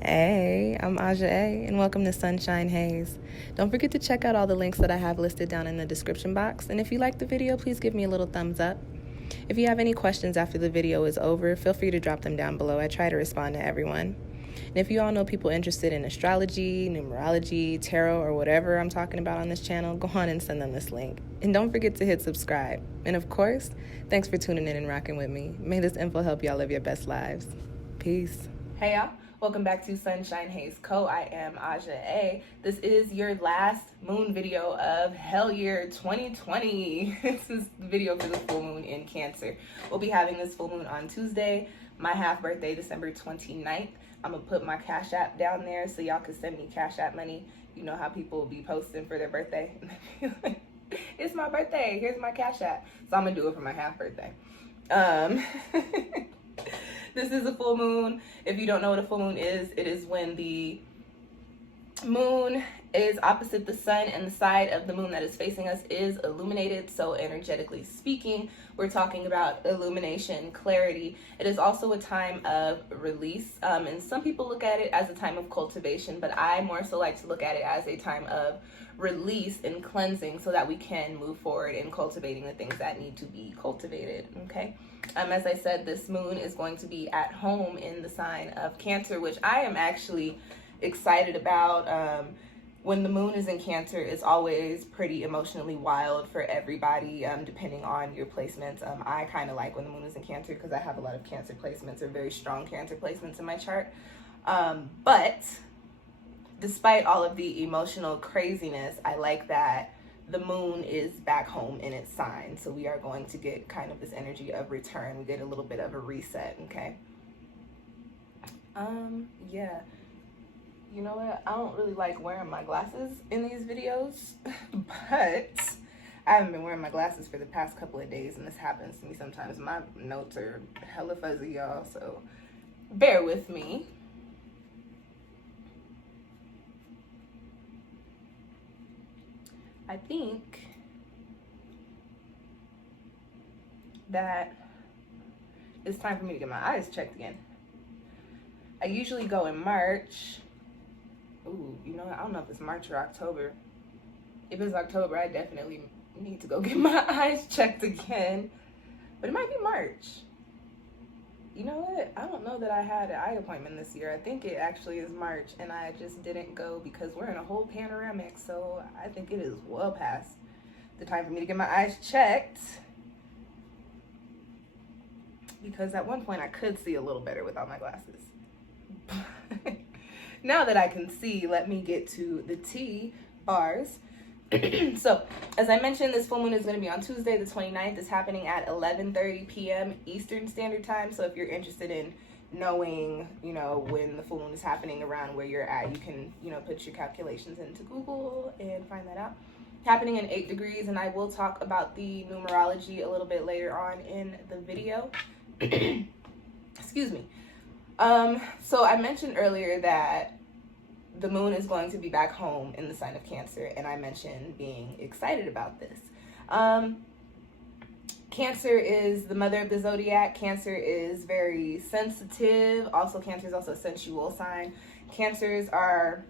Hey, I'm Aja A, and welcome to Sunshine Haze. Don't forget to check out all the links that I have listed down in the description box, and if you like the video, please give me a little thumbs up. If you have any questions after the video is over, feel free to drop them down below. I try to respond to everyone. And if you all know people interested in astrology, numerology, tarot, or whatever I'm talking about on this channel, go on and send them this link. And don't forget to hit subscribe. And of course, thanks for tuning in and rocking with me. May this info help y'all live your best lives. Peace. Hey y'all, welcome back to SunshinehazeCo. I am Aja A. This is your last moon video of hell year 2020. This is the video for the full moon in Cancer. We'll be having this full moon on Tuesday, my half birthday, December 29th. I'm gonna put my Cash App down there so y'all can send me Cash App money. You know how people will be posting for their birthday. It's my birthday, here's my Cash App. So I'm gonna do it for my half birthday. This is a full moon. If you don't know what a full moon is, it is when the moon is opposite the sun and the side of the moon that is facing us is illuminated. So energetically speaking, we're talking about illumination, clarity. It is also a time of release. And some people look at it as a time of cultivation, but I more so like to look at it as a time of release and cleansing so that we can move forward in cultivating the things that need to be cultivated, okay? As I said, this moon is going to be at home in the sign of Cancer, which I am actually excited about. When the moon is in Cancer, it's always pretty emotionally wild for everybody, depending on your placements. I kind of like when the moon is in Cancer because I have a lot of Cancer placements or very strong Cancer placements in my chart. But despite all of the emotional craziness, I like that the moon is back home in its sign. So we are going to get kind of this energy of return. We get a little bit of a reset, okay? Yeah. You know what? I don't really like wearing my glasses in these videos, but I haven't been wearing my glasses for the past couple of days, and this happens to me sometimes. My notes are hella fuzzy, y'all, so bear with me. I think that it's time for me to get my eyes checked again. I usually go in March. Ooh, you know what? I don't know if it's March or October. If it's October, I definitely need to go get my eyes checked again. But it might be March. You know what? I don't know that I had an eye appointment this year. I think it actually is March, and I just didn't go because we're in a whole panoramic, so I think it is well past the time for me to get my eyes checked. Because at one point I could see a little better without my glasses. Now that I can see, let me get to the T bars. So, as I mentioned, this full moon is going to be on Tuesday, the 29th. It's happening at 11:30 p.m. Eastern Standard Time. So if you're interested in knowing, you know, when the full moon is happening around where you're at, you can, you know, put your calculations into Google and find that out. Happening in 8 degrees, and I will talk about the numerology a little bit later on in the video. Excuse me. So I mentioned earlier that the moon is going to be back home in the sign of Cancer, and I mentioned being excited about this. Cancer is the mother of the zodiac. Cancer is very sensitive. Also, Cancer is also a sensual sign. Cancers are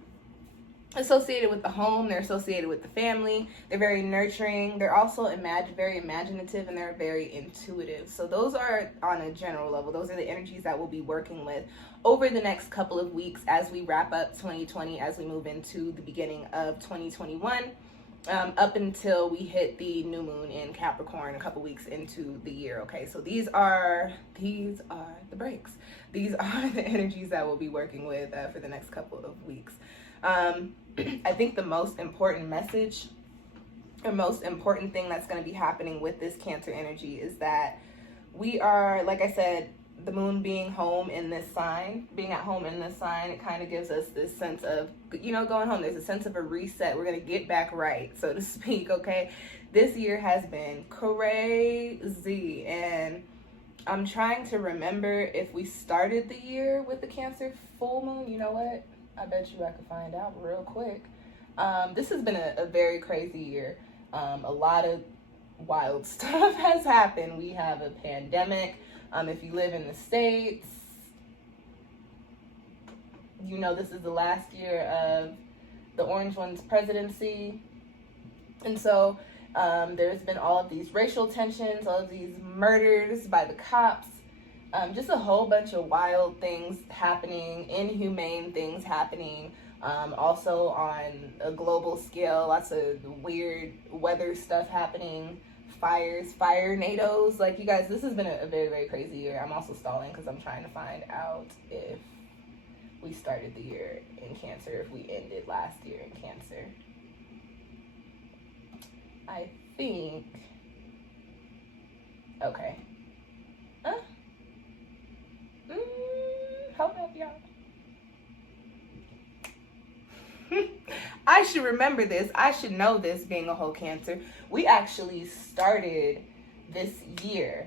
associated with the home. They're associated with the family. They're very nurturing. They're also very imaginative, and they're very intuitive. So those are, on a general level, those are the energies that we'll be working with over the next couple of weeks as we wrap up 2020, as we move into the beginning of 2021, up until we hit the new moon in Capricorn a couple weeks into the year. Okay, so these are the breaks. These are the energies that we'll be working with for the next couple of weeks. I think the most important message or most important thing that's going to be happening with this Cancer energy is that we are, like I said, the moon being home in this sign, being at home in this sign, it kind of gives us this sense of, you know, going home. There's a sense of a reset. We're going to get back right, so to speak, okay? This year has been crazy, and I'm trying to remember if we started the year with the Cancer full moon. You know what? I bet you I could find out real quick. This has been a very crazy year. A lot of wild stuff has happened. We have a pandemic. If you live in the States, You know, this is the last year of the Orange One's presidency. And so there's been all of these racial tensions, all of these murders by the cops, just a whole bunch of wild things happening, inhumane things happening. Also on a global scale, lots of weird weather stuff happening, fires, fire nados. Like, you guys, this has been a very, very crazy year. I'm also stalling because I'm trying to find out if we started the year in Cancer, if we ended last year in Cancer. I think, okay. Hold up, y'all. I should remember this. I should know this, being a whole Cancer. We actually started this year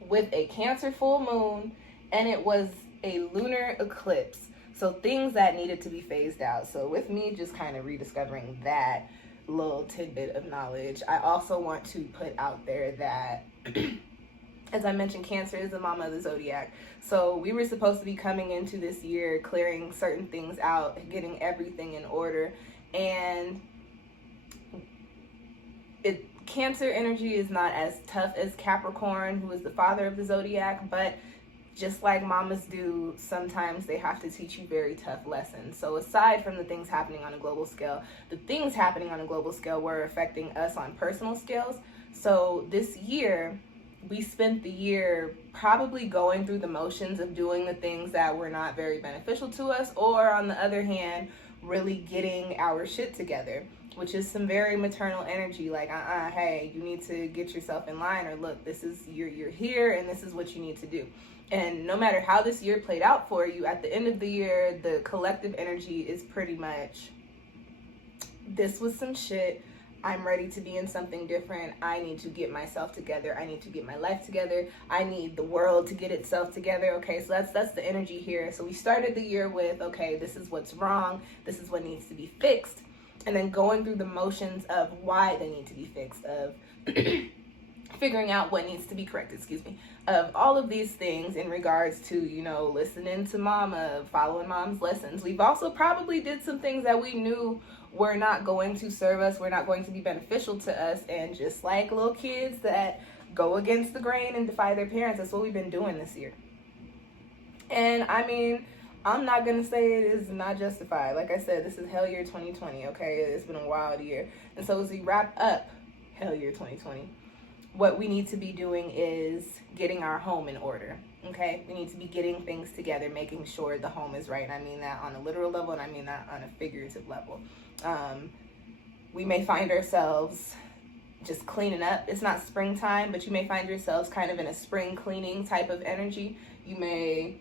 with a Cancer full moon, and it was a lunar eclipse. So things that needed to be phased out. So with me just kind of rediscovering that little tidbit of knowledge, I also want to put out there that as I mentioned, Cancer is the mama of the zodiac. So we were supposed to be coming into this year clearing certain things out, getting everything in order. And Cancer energy is not as tough as Capricorn, who is the father of the zodiac, but just like mamas do, sometimes they have to teach you very tough lessons. So aside from the things happening on a global scale, the things happening on a global scale were affecting us on personal scales. So this year, we spent the year probably going through the motions of doing the things that were not very beneficial to us, or on the other hand, really getting our shit together, which is some very maternal energy, like, hey, you need to get yourself in line, or look, this is, you're here, and this is what you need to do. And no matter how this year played out for you, at the end of the year, the collective energy is pretty much, this was some shit. I'm ready to be in something different. I need to get myself together. I need to get my life together. I need the world to get itself together. Okay, so that's the energy here. So we started the year with, okay, this is what's wrong. This is what needs to be fixed. And then going through the motions of why they need to be fixed, of figuring out what needs to be corrected, of all of these things in regards to, you know, listening to mama, following mom's lessons. We've also probably did some things that we knew were not going to serve us, were not going to be beneficial to us, and just like little kids that go against the grain and defy their parents, that's what we've been doing this year. And I mean, I'm not gonna say it is not justified. Like I said, this is hell year 2020, okay? It's been a wild year. And so as we wrap up hell year 2020, what we need to be doing is getting our home in order, okay? We need to be getting things together, making sure the home is right. And I mean that on a literal level, and I mean that on a figurative level. We may find ourselves just cleaning up. It's not springtime, but you may find yourselves kind of in a spring cleaning type of energy. You may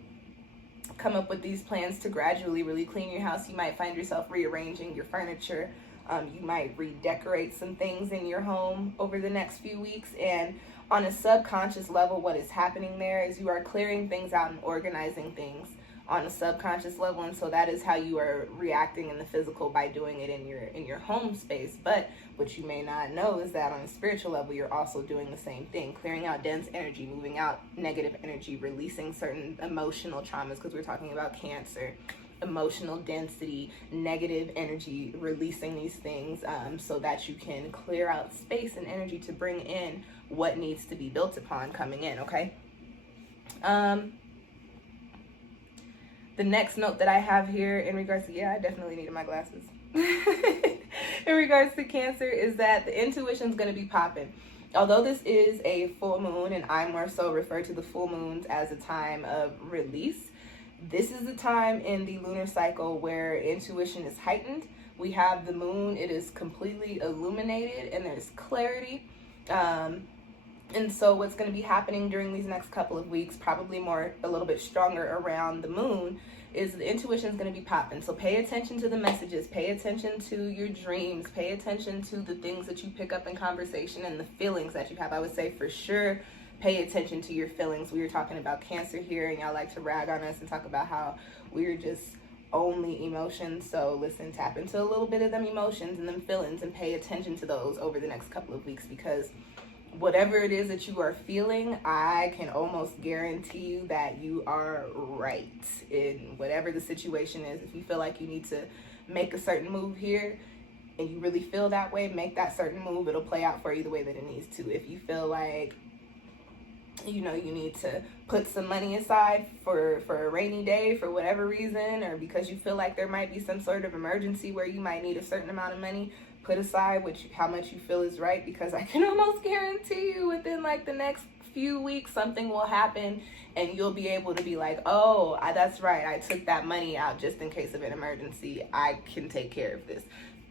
come up with these plans to gradually really clean your house. You might find yourself rearranging your furniture. You might redecorate some things in your home over the next few weeks. And on a subconscious level, what is happening there is you are clearing things out and organizing things on a subconscious level. And so that is how you are reacting in the physical, by doing it in your home space. But what you may not know is that on a spiritual level, you're also doing the same thing, clearing out dense energy, moving out negative energy, releasing certain emotional traumas, because we're talking about Cancer. Emotional density, negative energy, releasing these things so that you can clear out space and energy to bring in what needs to be built upon coming in, okay? The next note that I have here in regards to, I definitely needed my glasses. In regards to Cancer is that the intuition is going to be popping. Although this is a full moon, and I more so refer to the full moons as a time of release, this is the time in the lunar cycle where intuition is heightened. We have the moon, it is completely illuminated, and there's clarity. And so what's going to be happening during these next couple of weeks, probably a little bit stronger around the moon, is the intuition is going to be popping. So pay attention to the messages, pay attention to your dreams, pay attention to the things that you pick up in conversation and the feelings that you have. I would say for sure, pay attention to your feelings. We were talking about Cancer here, and y'all like to rag on us and talk about how we're just only emotions. So listen, tap into a little bit of them emotions and them feelings and pay attention to those over the next couple of weeks, because whatever it is that you are feeling, I can almost guarantee you that you are right in whatever the situation is. If you feel like you need to make a certain move here and you really feel that way, make that certain move. It'll play out for you the way that it needs to. If you feel like, you know, you need to put some money aside for a rainy day for whatever reason, or because you feel like there might be some sort of emergency where you might need a certain amount of money, put aside how much you feel is right, because I can almost guarantee you within like the next few weeks something will happen and you'll be able to be like, oh, that's right, I took that money out just in case of an emergency. I can take care of this.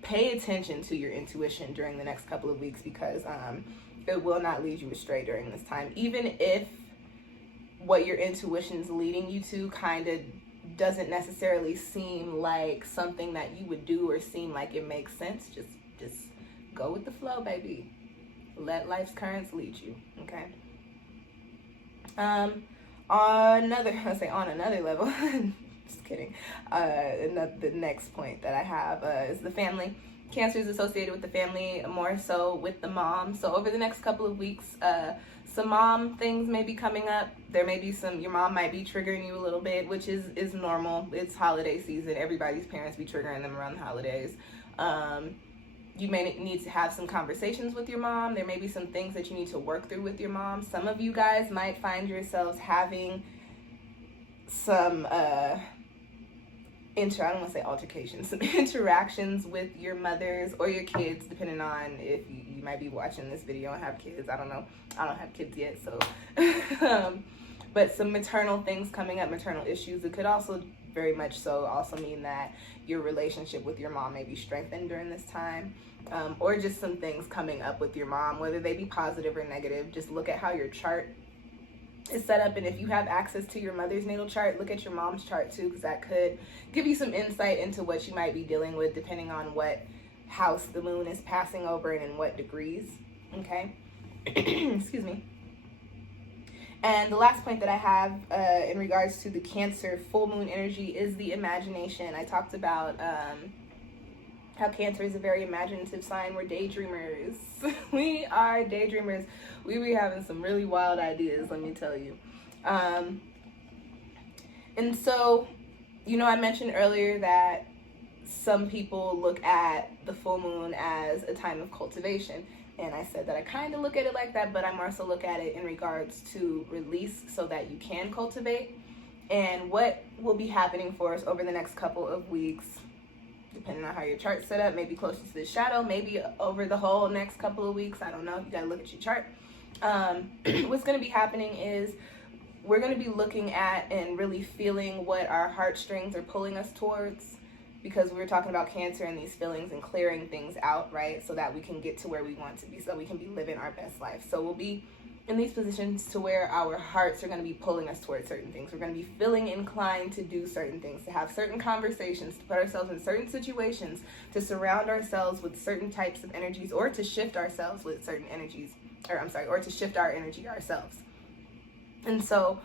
Pay attention to your intuition during the next couple of weeks, because it will not lead you astray during this time. Even if what your intuition's leading you to kind of doesn't necessarily seem like something that you would do or seem like it makes sense, just go with the flow, baby. Let life's currents lead you, okay? On another level, just kidding. The next point that I have is the family. Cancer is associated with the family, more so with the mom. So over the next couple of weeks, some mom things may be coming up. There may be your mom might be triggering you a little bit, which is normal. It's holiday season. Everybody's parents be triggering them around the holidays. You may need to have some conversations with your mom. There may be some things that you need to work through with your mom. Some of you guys might find yourselves having some I don't want to say altercations, some interactions with your mothers or your kids, depending on if you might be watching this video and have kids. I don't know. I don't have kids yet, so. But some maternal things coming up, maternal issues. It could also very much so also mean that your relationship with your mom may be strengthened during this time, or just some things coming up with your mom, whether they be positive or negative. Just look at how your chart is set up, and if you have access to your mother's natal chart, look at your mom's chart too, because that could give you some insight into what you might be dealing with depending on what house the moon is passing over and in what degrees, okay? Excuse me. And the last point that I have in regards to the Cancer full moon energy is the imagination. I talked about how Cancer is a very imaginative sign. We're daydreamers. We are daydreamers. We be having some really wild ideas, let me tell you. And so, you know, I mentioned earlier that some people look at the full moon as a time of cultivation. And I said that I kind of look at it like that, but I more so look at it in regards to release so that you can cultivate. And what will be happening for us over the next couple of weeks, depending on how your chart's set up, maybe closer to the shadow, maybe over the whole next couple of weeks. I don't know. You got to look at your chart. What's going to be happening is we're going to be looking at and really feeling what our heartstrings are pulling us towards, because we were talking about Cancer and these feelings and clearing things out, right? So that we can get to where we want to be, so we can be living our best life. So we'll be in these positions to where our hearts are going to be pulling us towards certain things. We're going to be feeling inclined to do certain things, to have certain conversations, to put ourselves in certain situations, to surround ourselves with certain types of energies, or to shift ourselves with certain energies, or to shift our energy ourselves. And so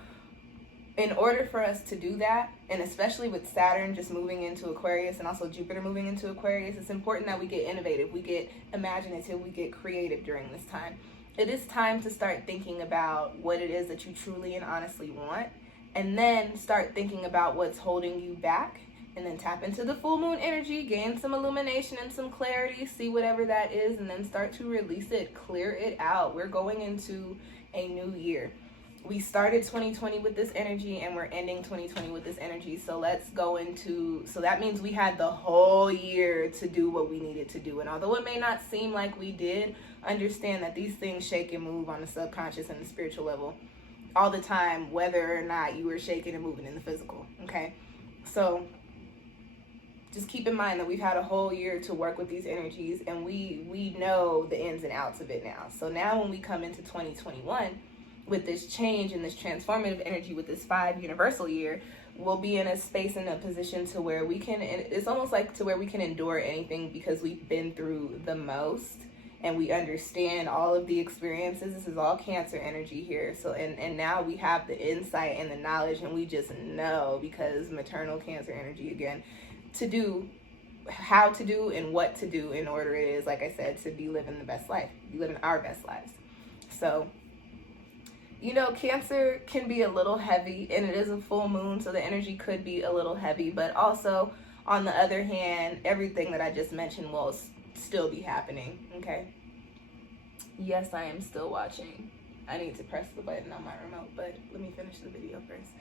in order for us to do that, and especially with Saturn just moving into Aquarius and also Jupiter moving into Aquarius, it's important that we get innovative, we get imaginative, we get creative during this time. It is time to start thinking about what it is that you truly and honestly want, and then start thinking about what's holding you back, and then tap into the full moon energy, gain some illumination and some clarity, see whatever that is, and then start to release it, clear it out. We're going into a new year. We started 2020 with this energy and we're ending 2020 with this energy. So let's go into, so that means we had the whole year to do what we needed to do. And although it may not seem like we did, understand that these things shake and move on the subconscious and the spiritual level all the time, whether or not you were shaking and moving in the physical, okay? So just keep in mind that we've had a whole year to work with these energies, and we know the ins and outs of it now. So now when we come into 2021, with this change and this transformative energy, with this 5 universal year, we'll be in a space and a position to where we can, it's almost like to where we can endure anything, because we've been through the most and we understand all of the experiences. This is all Cancer energy here. So, and now we have the insight and the knowledge, and we just know, because maternal Cancer energy again, to do, how to do and what to do in order it is, like I said, to be living the best life, be living our best lives. So, you know, Cancer can be a little heavy, and it is a full moon, so the energy could be a little heavy, but also, on the other hand, everything that I just mentioned will still be happening, okay? Yes, I am still watching. I need to press the button on my remote, but let me finish the video first.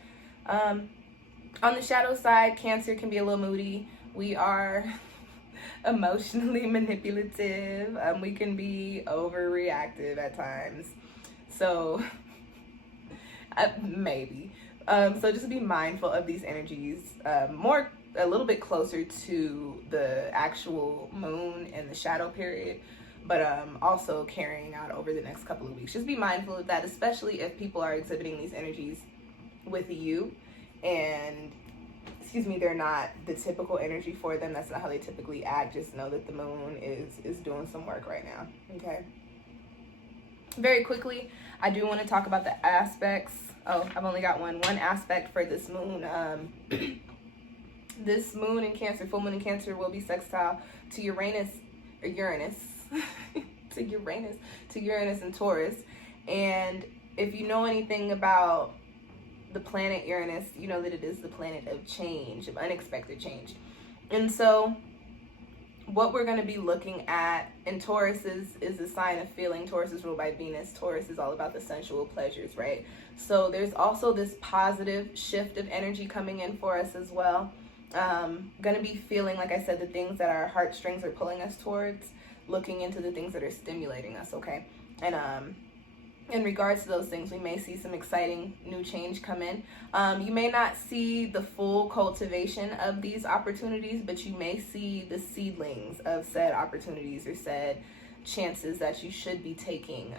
On the shadow side, Cancer can be a little moody. We are emotionally manipulative. We can be overreactive at times. So, maybe. So just be mindful of these energies, a little bit closer to the actual moon and the shadow period, but also carrying out over the next couple of weeks. Just be mindful of that, especially if people are exhibiting these energies with you and, excuse me, they're not the typical energy for them. That's not how they typically act. Just know that the moon is doing some work right now, okay? Very quickly, I do want to talk about the aspects. Oh, I've only got one aspect for this moon. This moon in Cancer, full moon in Cancer, will be sextile to Uranus to Uranus and Taurus. And if you know anything about the planet Uranus, you know that it is the planet of change, of unexpected change. And so what we're going to be looking at in Taurus is a sign of feeling. Taurus is ruled by Venus. Taurus is all about the sensual pleasures, right? So there's also this positive shift of energy coming in for us as well. Going to be feeling, like I said, the things that our heartstrings are pulling us towards, looking into the things that are stimulating us, okay? And in regards to those things, we may see some exciting new change come in. You may not see the full cultivation of these opportunities, but you may see the seedlings of said opportunities or said chances that you should be taking.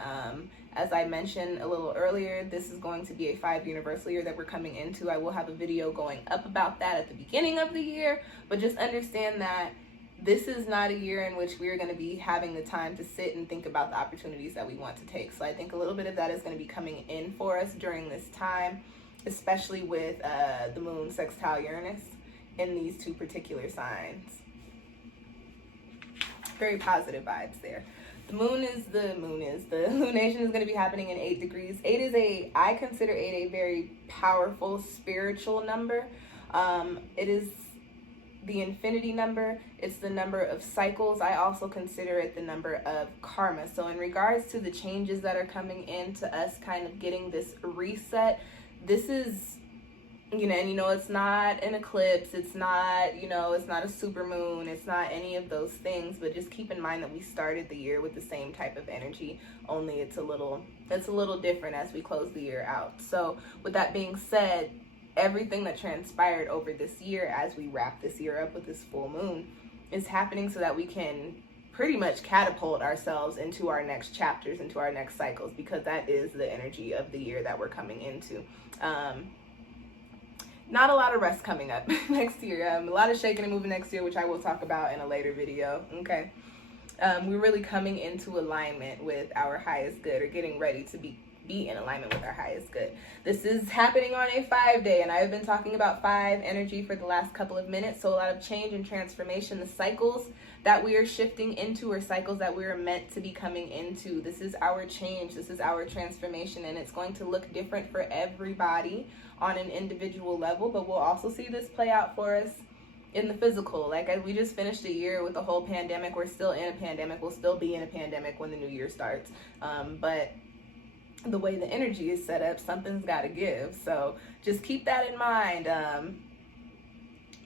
As I mentioned a little earlier, this is going to be a 5 universal year that we're coming into. I will have a video going up about that at the beginning of the year, but just understand that this is not a year in which we're going to be having the time to sit and think about the opportunities that we want to take. So I think a little bit of that is going to be coming in for us during this time, especially with the moon sextile Uranus in these two particular signs. Very positive vibes there. The lunation is going to be happening in 8 degrees. I consider 8 a very powerful spiritual number. It is the infinity number. It's the number of cycles. I also consider it the number of karma. So in regards to the changes that are coming into us kind of getting this reset, this is, it's not an eclipse, it's not, it's not a super moon, it's not any of those things, but just keep in mind that we started the year with the same type of energy, only it's a little different as we close the year out. So with that being said, everything that transpired over this year as we wrap this year up with this full moon is happening so that we can pretty much catapult ourselves into our next chapters, into our next cycles, because that is the energy of the year that we're coming into. Not a lot of rest coming up next year. A lot of shaking and moving next year, which I will talk about in a later video, okay? We're really coming into alignment with our highest good, or getting ready to be in alignment with our highest good. This is happening on a 5-day, and I've been talking about 5 energy for the last couple of minutes, so a lot of change and transformation. The cycles that we are shifting into are cycles that we are meant to be coming into. This is our change, this is our transformation, and it's going to look different for everybody on an individual level, but we'll also see this play out for us in the physical. Like, we just finished a year with the whole pandemic. We're still in a pandemic. We'll still be in a pandemic when the new year starts. But the way the energy is set up, something's got to give. So just keep that in mind.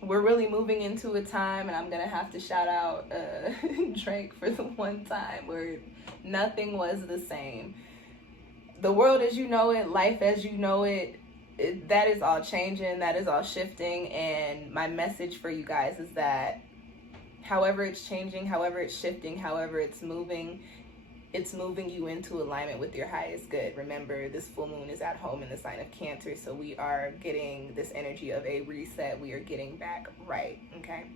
We're really moving into a time, and I'm going to have to shout out Drake for the one time where nothing was the same. The world as you know it, life as you know it, that is all changing, that is all shifting, and my message for you guys is that however it's changing, however it's shifting, however it's moving you into alignment with your highest good. Remember, this full moon is at home in the sign of Cancer, so we are getting this energy of a reset. We are getting back right, okay?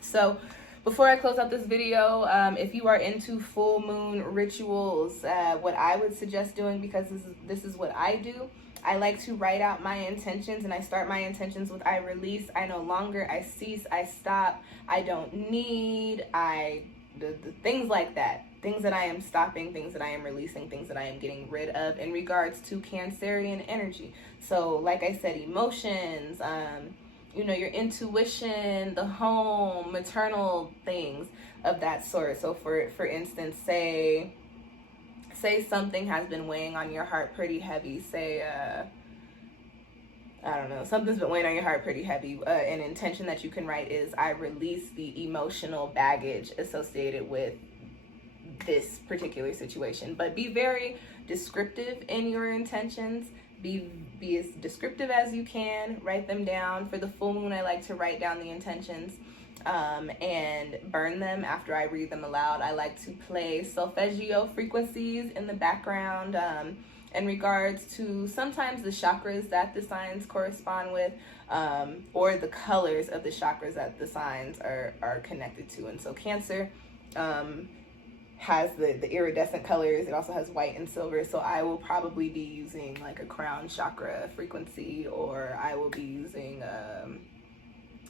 So before I close out this video, if you are into full moon rituals, what I would suggest doing, because this is what I do, I like to write out my intentions, and I start my intentions with I release, I no longer, I cease, I stop, I don't need, the things like that. things that I am stopping, things that I am releasing, things that I am getting rid of in regards to Cancerian energy. So like I said, emotions, you know, your intuition, the home, maternal things of that sort. So for instance, say something has been weighing on your heart pretty heavy. Say I don't know, something's been weighing on your heart pretty heavy. An intention that you can write is, I release the emotional baggage associated with this particular situation. But be very descriptive in your intentions. Be as descriptive as you can. Write them down. For the full moon, I like to write down the intentions and burn them after I read them aloud. I like to play solfeggio frequencies in the background in regards to sometimes the chakras that the signs correspond with, or the colors of the chakras that the signs are connected to. And so Cancer has the iridescent colors. It also has white and silver. So I will probably be using like a crown chakra frequency, or I will be using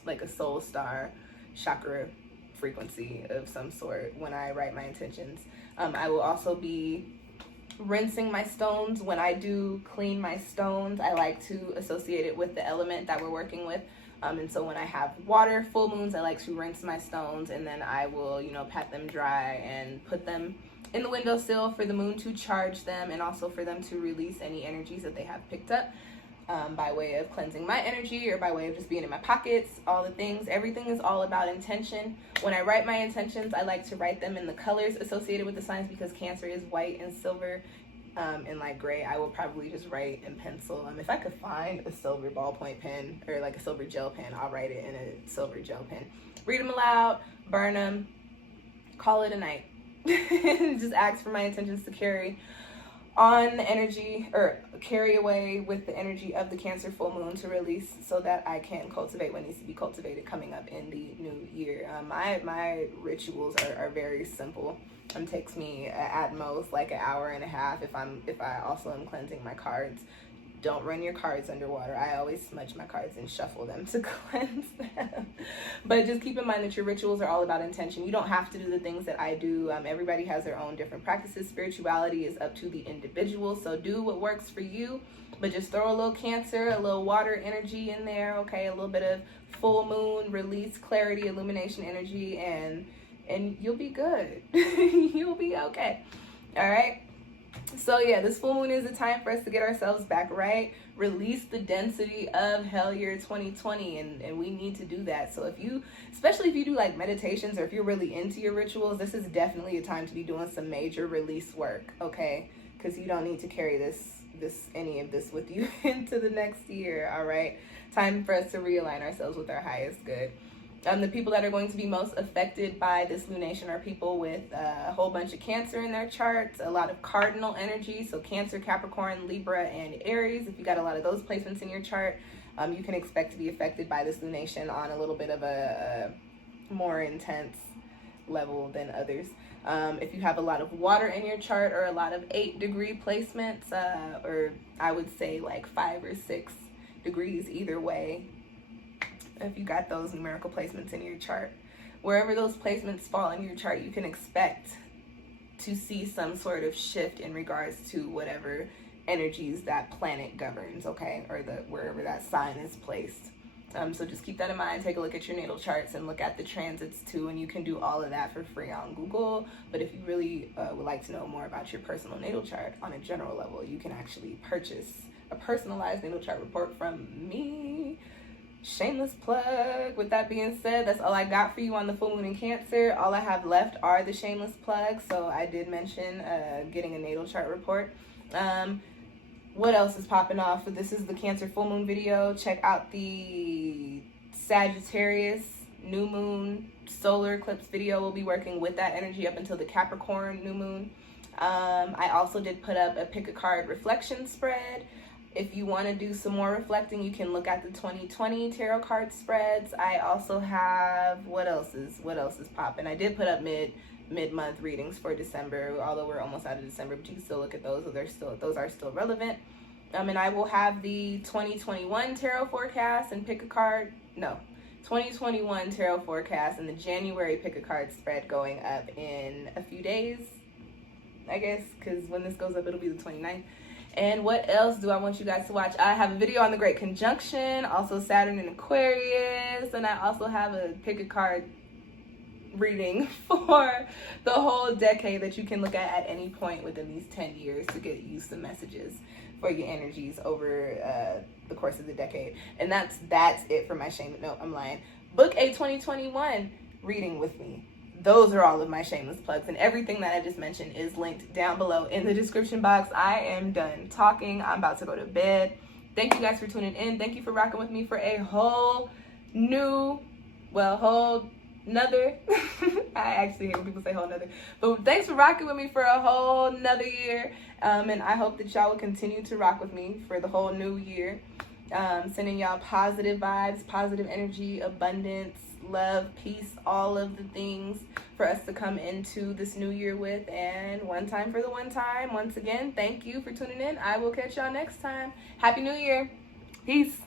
like a soul star chakra frequency of some sort when I write my intentions. I will also be rinsing my stones. When I do clean my stones, I like to associate it with the element that we're working with. And so when I have water full moons, I like to rinse my stones, and then I will, you know, pat them dry and put them in the windowsill for the moon to charge them, and also for them to release any energies that they have picked up by way of cleansing my energy, or by way of just being in my pockets, all the things. Everything is all about intention. When I write my intentions, I like to write them in the colors associated with the signs, because Cancer is white and silver and like gray. I will probably just write in pencil. If I could find a silver ballpoint pen or like a silver gel pen, I'll write it in a silver gel pen. Read them aloud, burn them, call it a night. Just ask for my intentions to carry on the energy, or carry away with the energy of the Cancer full moon, to release, so that I can cultivate what needs to be cultivated coming up in the new year. My rituals are very simple. Takes me at most like an hour and a half if I also am cleansing my cards. Don't run your cards underwater. I always smudge my cards and shuffle them to cleanse them. But just keep in mind that your rituals are all about intention. You don't have to do the things that I do. Everybody has their own different practices. Spirituality is up to the individual. So do what works for you, but just throw a little Cancer, a little water energy in there, okay? A little bit of full moon, release, clarity, illumination energy, and you'll be good. You'll be okay. All right? So yeah, this full moon is a time for us to get ourselves back right, release the density of hell year 2020, and we need to do that. So especially if you do like meditations, or if you're really into your rituals, this is definitely a time to be doing some major release work, okay? Because you don't need to carry any of this with you into the next year. All right, time for us to realign ourselves with our highest good. The people that are going to be most affected by this lunation are people with a whole bunch of Cancer in their charts, a lot of cardinal energy, so Cancer, Capricorn, Libra, and Aries. If you got a lot of those placements in your chart, you can expect to be affected by this lunation on a little bit of a more intense level than others. If you have a lot of water in your chart, or a lot of 8-degree placements, or I would say like 5 or 6 degrees either way, if you got those numerical placements in your chart, wherever those placements fall in your chart, you can expect to see some sort of shift in regards to whatever energies that planet governs, okay, or wherever that sign is placed. So just keep that in mind. Take a look at your natal charts and look at the transits too, and you can do all of that for free on Google. But if you really would like to know more about your personal natal chart on a general level, you can actually purchase a personalized natal chart report from me. Shameless plug. With that being said, that's all I got for you on the full moon in Cancer. All I have left are the shameless plugs. So I did mention getting a natal chart report. What else is popping off? This is the Cancer full moon video. Check out the Sagittarius new moon solar eclipse video. We'll be working with that energy up until the Capricorn new moon. I also did put up a pick a card reflection spread. If you want to do some more reflecting, you can look at the 2020 tarot card spreads. I also have, what else is popping? I did put up mid-month readings for December, although we're almost out of December, but you can still look at those. Those are still relevant. And I will have the 2021 tarot forecast and pick a card. No, 2021 tarot forecast and the January pick a card spread going up in a few days. I guess, because when this goes up, it'll be the 29th. And what else do I want you guys to watch? I have a video on the Great Conjunction, also Saturn in Aquarius, and I also have a pick a card reading for the whole decade that you can look at any point within these 10 years to get you some messages for your energies over the course of the decade. And that's it for my shame. No, I'm lying. Book a 2021 reading with me. Those are all of my shameless plugs, and everything that I just mentioned is linked down below in the description box. I am done talking. I'm about to go to bed. Thank you guys for tuning in. Thank you for rocking with me for a whole nother. I actually hate when people say whole nother. But thanks for rocking with me for a whole nother year. And I hope that y'all will continue to rock with me for the whole new year. Sending y'all positive vibes, positive energy, abundance, love, peace, all of the things for us to come into this new year with. And one time for the one time, once again, thank you for tuning in. I will catch y'all next time. Happy New Year. Peace.